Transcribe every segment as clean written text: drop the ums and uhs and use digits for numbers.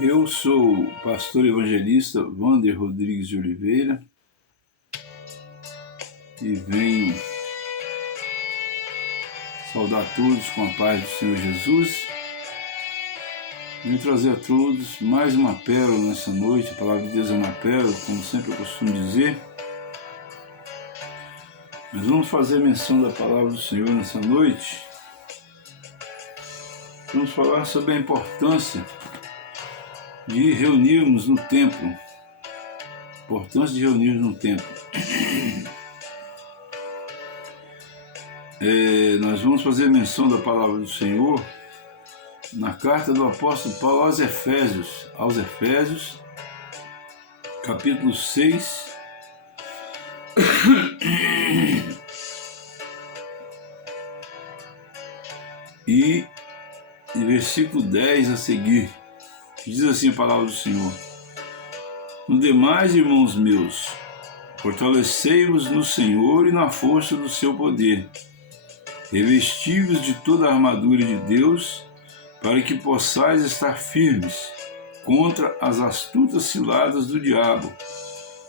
Eu sou o pastor evangelista Wander Rodrigues de Oliveira e venho saudar todos com a paz do Senhor Jesus. Venho trazer a todos mais uma pérola nessa noite. A palavra de Deus é uma pérola, como sempre eu costumo dizer. Mas vamos fazer menção da palavra do Senhor nessa noite. Vamos falar sobre a importância de reunirmos no templo. Importância de reunirmos no templo. Nós vamos fazer menção da palavra do Senhor na carta do apóstolo Paulo aos Efésios, capítulo 6, e versículo 10 a seguir. Diz assim a palavra do Senhor: No demais, irmãos meus, fortalecei-vos no Senhor e na força do seu poder, revesti-vos de toda a armadura de Deus, para que possais estar firmes contra as astutas ciladas do diabo,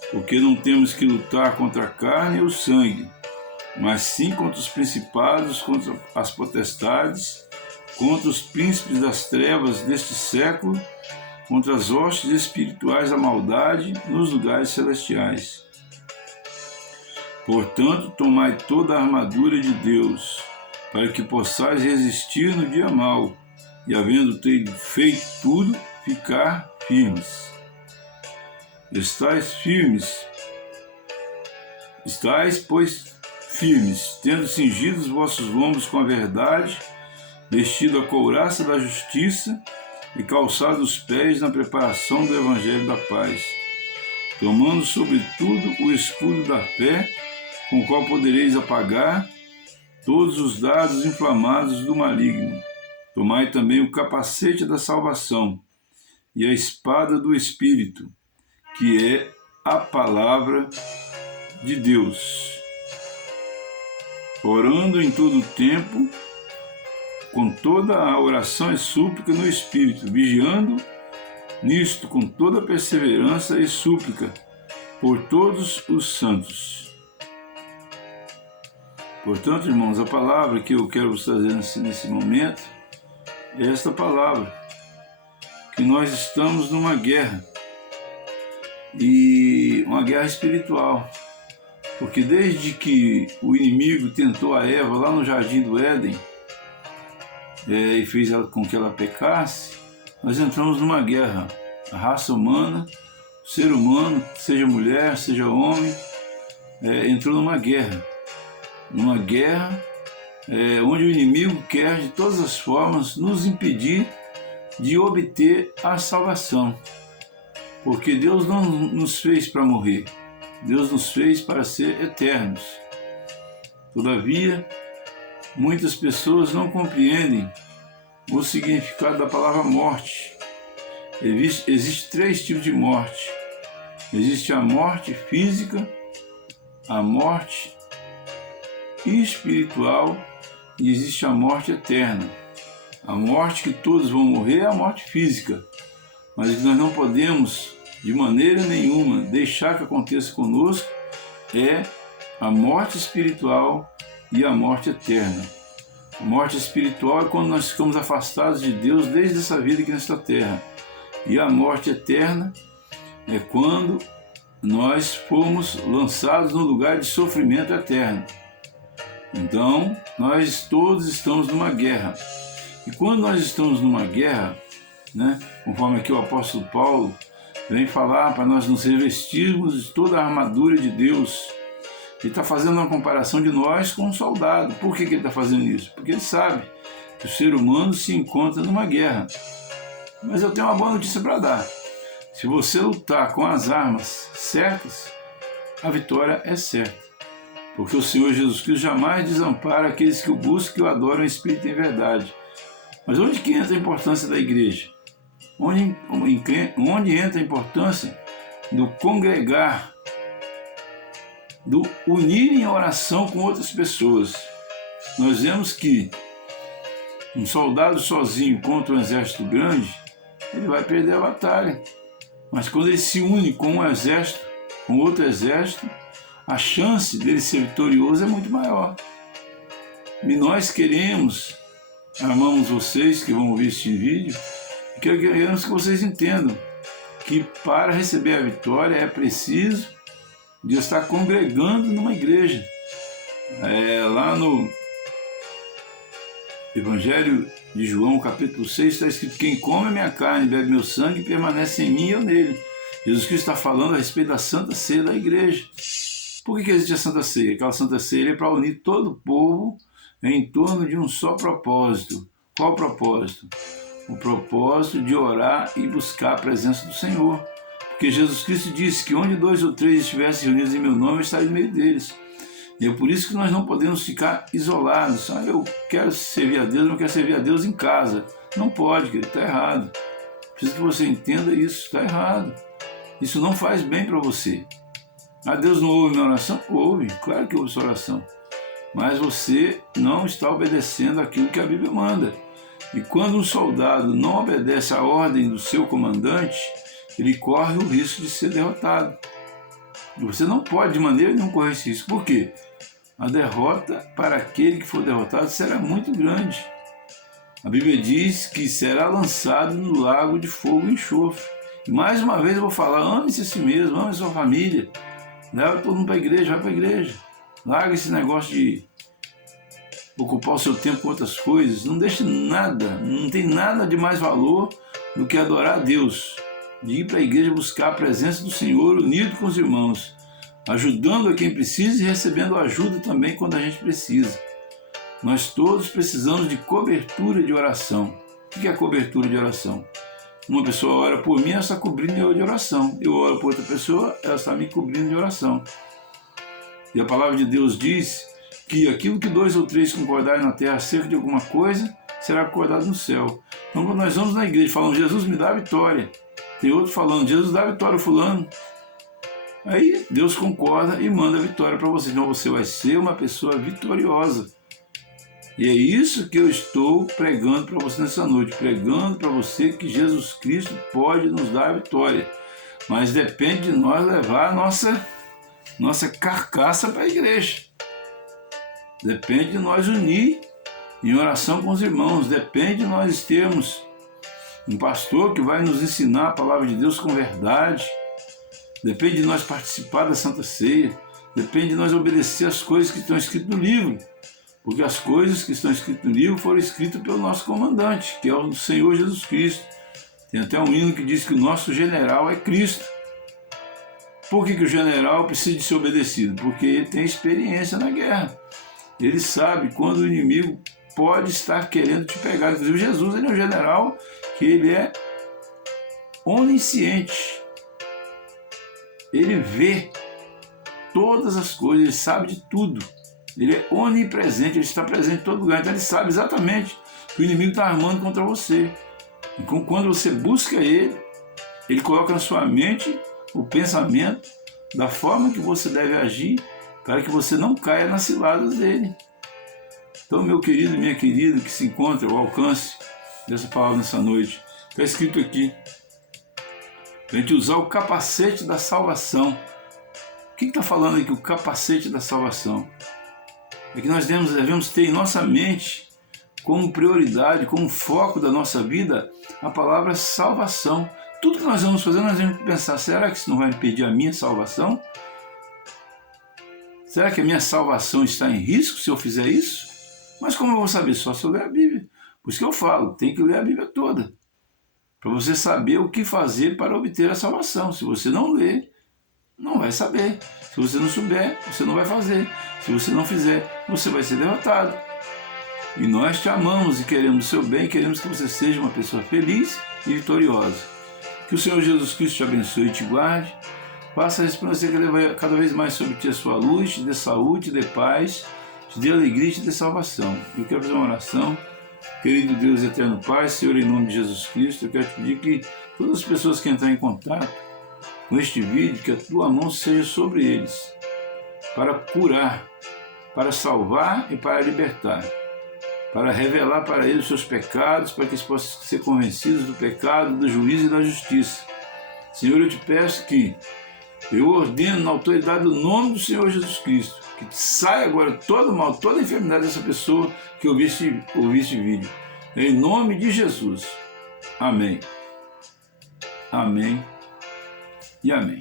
porque não temos que lutar contra a carne ou o sangue, mas sim contra os principados, contra as potestades, contra os príncipes das trevas deste século, contra as hostes espirituais da maldade nos lugares celestiais. Portanto, tomai toda a armadura de Deus, para que possais resistir no dia mau, e havendo feito tudo, ficar firmes. Estais, pois, firmes, tendo cingido os vossos lombos com a verdade, vestido a couraça da justiça e calçado os pés na preparação do evangelho da paz, tomando sobretudo o escudo da fé, com o qual podereis apagar todos os dardos inflamados do maligno. Tomai também o capacete da salvação e a espada do Espírito, que é a palavra de Deus, orando em todo o tempo, com toda a oração e súplica no Espírito, vigiando nisto com toda perseverança e súplica por todos os santos. Portanto, irmãos, a palavra que eu quero vos trazer nesse momento é esta palavra, que nós estamos numa guerra, e uma guerra espiritual, porque desde que o inimigo tentou a Eva lá no jardim do Éden, e fez com que ela pecasse, nós entramos numa guerra. A raça humana, o ser humano, seja mulher, seja homem, entrou numa guerra. Onde o inimigo quer de todas as formas nos impedir de obter a salvação. Porque Deus não nos fez para morrer, Deus nos fez para ser eternos. Todavia, muitas pessoas não compreendem o significado da palavra morte. Existe 3 tipos de morte. Existe a morte física, a morte espiritual e existe a morte eterna. A morte que todos vão morrer é a morte física, mas nós não podemos de maneira nenhuma deixar que aconteça conosco é a morte espiritual e a morte eterna. A morte espiritual é quando nós ficamos afastados de Deus desde essa vida aqui nesta terra. E a morte eterna é quando nós fomos lançados no lugar de sofrimento eterno. Então, nós todos estamos numa guerra. E quando nós estamos numa guerra, conforme aqui o apóstolo Paulo vem falar para nós nos revestirmos de toda a armadura de Deus, ele está fazendo uma comparação de nós com um soldado. Por que ele está fazendo isso? Porque ele sabe que o ser humano se encontra numa guerra. Mas eu tenho uma boa notícia para dar. Se você lutar com as armas certas, a vitória é certa. Porque o Senhor Jesus Cristo jamais desampara aqueles que o buscam e o adoram em espírito e em verdade. Mas onde que entra a importância da igreja? Onde entra a importância do congregar, do unir em oração com outras pessoas? Nós vemos que um soldado sozinho contra um exército grande ele vai perder a batalha. Mas quando ele se une com um exército, com outro exército, a chance dele ser vitorioso é muito maior. E nós amamos vocês que vão ouvir este vídeo, e queremos que vocês entendam que para receber a vitória é preciso de estar congregando numa igreja. Lá no Evangelho de João, capítulo 6, está escrito: quem come a minha carne e bebe meu sangue permanece em mim e eu nele. Jesus Cristo está falando a respeito da Santa Ceia da igreja. Por que existe a Santa Ceia? Aquela Santa Ceia é para unir todo o povo em torno de um só propósito. Qual o propósito? O propósito de orar e buscar a presença do Senhor. Porque Jesus Cristo disse que onde 2 ou 3 estivessem reunidos em meu nome, eu estaria no meio deles. E é por isso que nós não podemos ficar isolados. Eu quero servir a Deus, não quero servir a Deus em casa. Não pode, querido, está errado. Preciso que você entenda isso, está errado. Isso não faz bem para você. Deus não ouve minha oração? Ouve, claro que ouve sua oração. Mas você não está obedecendo aquilo que a Bíblia manda. E quando um soldado não obedece à ordem do seu comandante, ele corre o risco de ser derrotado. E você não pode de maneira nenhuma correr esse risco. Por quê? A derrota para aquele que for derrotado será muito grande. A Bíblia diz que será lançado no lago de fogo e enxofre. E mais uma vez eu vou falar: ame-se a si mesmo, ame a sua família. Leva todo mundo para a igreja, vai para a igreja. Larga esse negócio de ocupar o seu tempo com outras coisas. Não deixe nada, não tem nada de mais valor do que adorar a Deus. De ir para a igreja buscar a presença do Senhor unido com os irmãos, ajudando a quem precisa e recebendo ajuda também quando a gente precisa. Nós todos precisamos de cobertura de oração. O que é cobertura de oração? Uma pessoa ora por mim, ela está cobrindo eu de oração. Eu oro por outra pessoa, ela está me cobrindo de oração. E a palavra de Deus diz que aquilo que 2 ou 3 concordarem na terra acerca de alguma coisa, será concordado no céu. Então, quando nós vamos na igreja e falamos: Jesus me dá a vitória, tem outro falando: Jesus dá a vitória ao fulano, aí Deus concorda e manda a vitória para você. Então você vai ser uma pessoa vitoriosa. E é isso que eu estou pregando para você nessa noite, pregando para você que Jesus Cristo pode nos dar a vitória, mas depende de nós levar a nossa carcaça para a igreja. Depende de nós unir em oração com os irmãos, depende de nós termos um pastor que vai nos ensinar a palavra de Deus com verdade, depende de nós participar da Santa Ceia, depende de nós obedecer as coisas que estão escritas no livro. Porque as coisas que estão escritas no livro foram escritas pelo nosso comandante, que é o Senhor Jesus Cristo. Tem até um hino que diz que o nosso general é Cristo. Por que o general precisa de ser obedecido? Porque ele tem experiência na guerra. Ele sabe quando o inimigo pode estar querendo te pegar. Inclusive Jesus, ele é um general que ele é onisciente. Ele vê todas as coisas, ele sabe de tudo. Ele é onipresente, ele está presente em todo lugar. Então ele sabe exatamente que o inimigo está armando contra você. Então quando você busca ele, ele coloca na sua mente o pensamento da forma que você deve agir para que você não caia nas ciladas dele. Então, meu querido e minha querida que se encontra ao alcance dessa palavra nessa noite, está escrito aqui, para a gente usar o capacete da salvação. O que está falando aqui, o capacete da salvação? É que nós devemos ter em nossa mente como prioridade, como foco da nossa vida, a palavra salvação. Tudo que nós vamos fazer, nós temos que pensar: será que isso não vai impedir a minha salvação? Será que a minha salvação está em risco se eu fizer isso? Mas como eu vou saber? Só se eu ler a Bíblia. Por isso que eu falo, tem que ler a Bíblia toda, para você saber o que fazer para obter a salvação. Se você não ler, não vai saber. Se você não souber, você não vai fazer. Se você não fizer, você vai ser derrotado. E nós te amamos e queremos o seu bem, queremos que você seja uma pessoa feliz e vitoriosa. Que o Senhor Jesus Cristo te abençoe e te guarde. Faça resplandecer cada vez mais sobre ti a sua luz, te dê saúde, te dê paz, te dê alegria e te dê salvação. Eu quero fazer uma oração. Querido Deus e eterno Pai, Senhor, em nome de Jesus Cristo, eu quero te pedir que todas as pessoas que entrarem em contato com este vídeo, que a tua mão seja sobre eles, para curar, para salvar e para libertar. para revelar para eles os seus pecados, para que eles possam ser convencidos do pecado, do juízo e da justiça. Senhor, eu te peço que eu ordeno na autoridade do nome do Senhor Jesus Cristo, que saia agora todo o mal, toda a enfermidade dessa pessoa que ouviu este vídeo. Em nome de Jesus. Amém. Amém e amém.